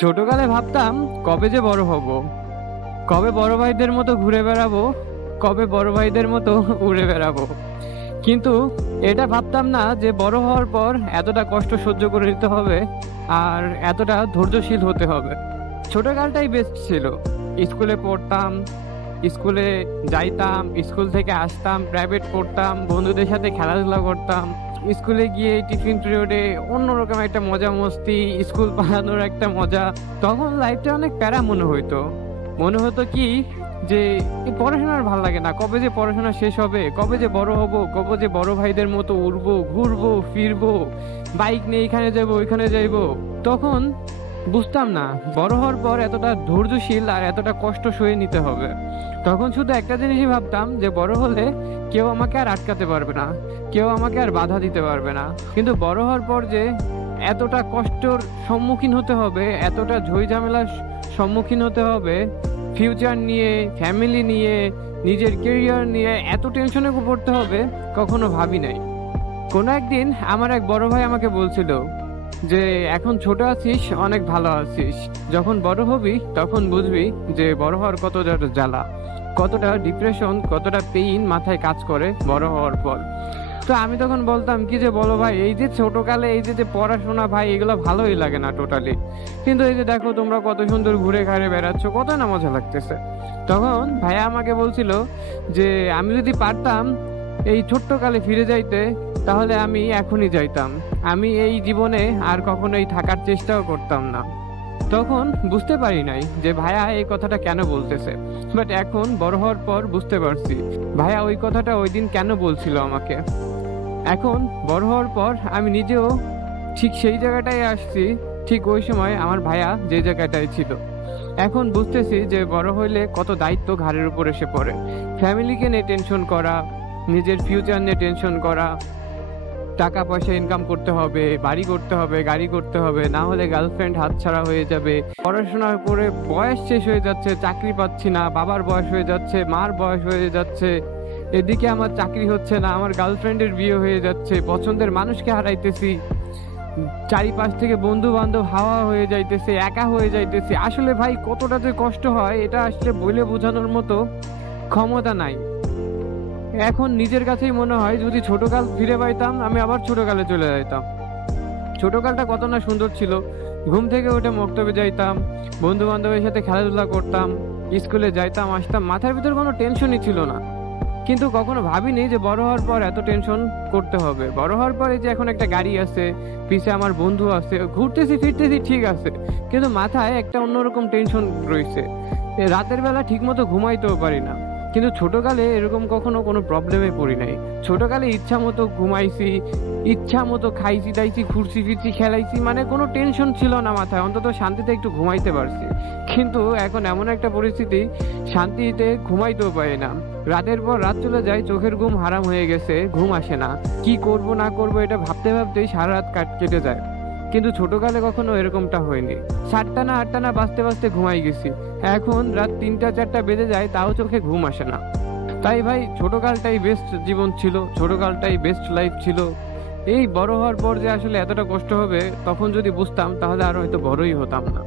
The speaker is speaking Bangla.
ছোটকালে ভাবতাম কবে যে বড় হব, কবে বড় ভাইদের মতো ঘুরে বেড়াবো, কবে বড় ভাইদের মতো উড়ে বেড়াবো। কিন্তু এটা ভাবতাম না যে বড় হওয়ার পর এতটা কষ্ট সহ্য করে নিতে হবে আর এতটা ধৈর্যশীল হতে হবে। ছোটকালটাই বেস্ট ছিল। স্কুলে পড়তাম, স্কুলে যাইতাম, স্কুল থেকে আসতাম, প্রাইভেট পড়তাম, বন্ধুদের সাথে খেলাধুলা করতাম। স্কুলে গিয়ে টিফিন পিরিয়ডে অন্যরকম একটা মজা মস্তি, স্কুল পালানোর একটা মজা। তখন লাইফটা অনেক প্যারা মনে হতো কি যে এই পড়াশোনার ভাল লাগে না, কবে যে পড়াশোনা শেষ হবে, কবে যে বড় হব, কবে যে বড় ভাইদের মতো উড়বো, ঘুরবো ফিরবো, বাইক নিয়ে এখানে যাবো ওইখানে যাইবো। তখন বুঝতাম না বড় হওয়ার পর এতটা ধৈর্যশীল আর এতটা কষ্ট সয়ে নিতে হবে। তখন শুধু একটা জিনিসই ভাবতাম যে বড় হলে কেউ আমাকে আর আটকাতে পারবে না, কেউ আমাকে আর বাধা দিতে পারবে না। কিন্তু বড় হওয়ার পর যে এতটা কষ্টর সম্মুখীন হতে হবে, এতটা ঝই ঝামেলার সম্মুখীন হতে হবে, ফিউচার নিয়ে, ফ্যামিলি নিয়ে, নিজের কেরিয়ার নিয়ে এত টেনশনে পড়তে হবে, কখনো ভাবি নাই। কোনো একদিন আমার এক বড় ভাই আমাকে বলছিল যে এখন ছোট আছিস, অনেক ভালো আছিস, যখন বড় হবি তখন বুঝবি যে বড় হওয়ার কতটা জ্বালা, কতটা ডিপ্রেশন, কতটা পেইন মাথায় কাজ করে বড় হওয়ার পর। তো আমি তখন বলতাম কি যে বলো ভাই, এই যে ছোটকালে এই যে পড়াশোনা ভাই, এগুলো ভালোই লাগে না টোটালি, কিন্তু এই যে দেখো তোমরা কত সুন্দর ঘুরে ঘাড়ে বেড়াচ্ছ, কত না মজা লাগতেছে। তখন ভাইয়া আমাকে বলছিল যে আমি যদি পারতাম এই ছোট্টকালে ফিরে যাইতে, তাহলে আমি এখনই যাইতাম, আমি এই জীবনে আর কখনোই থাকার চেষ্টাও করতাম না। তখন বুঝতে পারি নাই যে ভাইয়া এই কথাটা কেন বলতেছে, বাট এখন বড় হওয়ার পর বুঝতে পারছি ভাইয়া ওই কথাটা ওই দিন কেন বলছিল আমাকে। এখন বড় হওয়ার পর আমি নিজেও ঠিক সেই জায়গাটায় আসছি, ঠিক ওই সময় আমার ভাইয়া যে জায়গাটায় ছিল। এখন বুঝতেছি যে বড় হইলে কত দায়িত্ব ঘাড়ের উপর এসে পড়ে। ফ্যামিলিকে নিয়ে টেনশন করা, নিজের ফিউচার নিয়ে টেনশন করা, টাকা পয়সা ইনকাম করতে হবে, বাড়ি করতে হবে, গাড়ি করতে হবে, না হলে গার্লফ্রেন্ড হাতছাড়া হয়ে যাবে। পড়াশোনা করে বয়স শেষ হয়ে যাচ্ছে, চাকরি পাচ্ছি না, বাবার বয়স হয়ে যাচ্ছে, মার বয়স হয়ে যাচ্ছে, এদিকে আমার চাকরি হচ্ছে না, আমার গার্লফ্রেন্ডের বিয়ে হয়ে যাচ্ছে, পছন্দের মানুষকে হারাইতেছি, চারিপাশ থেকে বন্ধু বান্ধব হাওয়া হয়ে যাইতেছে, একা হয়ে যাইতেছি। আসলে ভাই কতটা যে কষ্ট হয় এটা আসলে বলে বোঝানোর মতো ক্ষমতা নাই। এখন নিজের কাছেই মনে হয় যদি ছোটকাল ফিরে পাইতাম, আমি আবার ছোটকালে চলে যাইতাম। ছোটকালটা কত না সুন্দর ছিল। ঘুম থেকে উঠে মক্তবে যাইতাম, বন্ধু বান্ধবের সাথে খেলাধুলা করতাম, স্কুলে যাইতাম আসতাম, মাথার ভিতর কোনো টেনশনই ছিল না। কিন্তু কখনো ভাবিনি যে বড় হওয়ার পর এত টেনশন করতে হবে। বড় হওয়ার পরে যে এখন একটা গাড়ি আছে, পিছে আমার বন্ধু আছে, ঘুরতেছি ফিরতেছি ঠিক আছে, কিন্তু মাথায় একটা অন্যরকম টেনশন রয়েছে। রাতের বেলা ঠিক মতো ঘুমাইতেও পারি না। কিন্তু ছোটকালে এরকম কখনো কোনো প্রবলেমে পড়ি নাই। ছোটকালে ইচ্ছা মতো ঘুমাইছি, ইচ্ছা মতো খাইছি দাইছি, ঘুরছি ফিরছি, খেলাইছি, মানে কোনো টেনশন ছিল না মাথায়, অন্তত শান্তিতে একটু ঘুমাইতে পারছি। কিন্তু এখন এমন একটা পরিস্থিতি, শান্তিতে ঘুমাইতেও পারি না। রাতের পর রাত চলে যায়, চোখের ঘুম হারাম হয়ে গেছে, ঘুম আসে না। কি করব না করব এটা ভাবতে ভাবতেই সারা রাত কেটে যায়। কিন্তু ছোটকালে কখনো এরকমটা হয়নি। 7টা না 8টা না বাজতে বাজতে ঘুমাই গেছি। এখন রাত 3টা 4টা বেজে যায়, তাও চোখে ঘুম আসে না। তাই ভাই ছোটকালটাই বেস্ট জীবন ছিল, ছোটকালটাই বেস্ট লাইফ ছিল। এই বড় হওয়ার পর যে আসলে এতটা কষ্ট হবে, তখন যদি বুঝতাম তাহলে আর হয়তো বড়ই হতাম না।